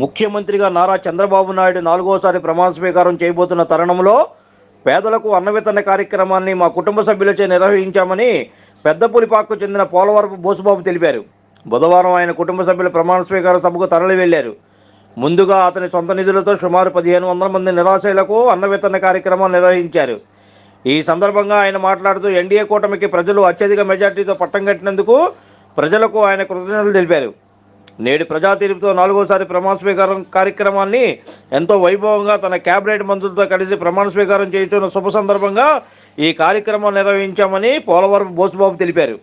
ముఖ్యమంత్రిగా నారా చంద్రబాబు నాయుడు నాలుగోసారి ప్రమాణ స్వీకారం చేయబోతున్న తరుణంలో పేదలకు అన్నవితరణ కార్యక్రమాన్ని మా కుటుంబ సభ్యులచే నిర్వహించామని పెద్దపులిపాకు చెందిన పోలవరపు బోసుబాబు తెలిపారు. బుధవారం ఆయన కుటుంబ సభ్యుల ప్రమాణ స్వీకార సభకు తరలి వెళ్ళారు ముందుగా అతని సొంత నిధులతో సుమారు పదిహేను వందల మంది నిరాశయులకు అన్న కార్యక్రమం నిర్వహించారు. ఈ సందర్భంగా ఆయన మాట్లాడుతూ ఎన్డీఏ కూటమికి ప్రజలు అత్యధిక మెజార్టీతో పట్టం కట్టినందుకు ప్రజలకు ఆయన కృతజ్ఞతలు తెలిపారు. నేడు ప్రజా తీర్పుతో నాలుగోసారి ప్రమాణ స్వీకారం కార్యక్రమాన్ని ఎంతో వైభవంగా తన కేబినెట్ మంత్రులతో కలిసి ప్రమాణ స్వీకారం చేస్తున్న శుభ సందర్భంగా ఈ కార్యక్రమం నిర్వహించామని పోలవరం బోసుబాబు తెలిపారు.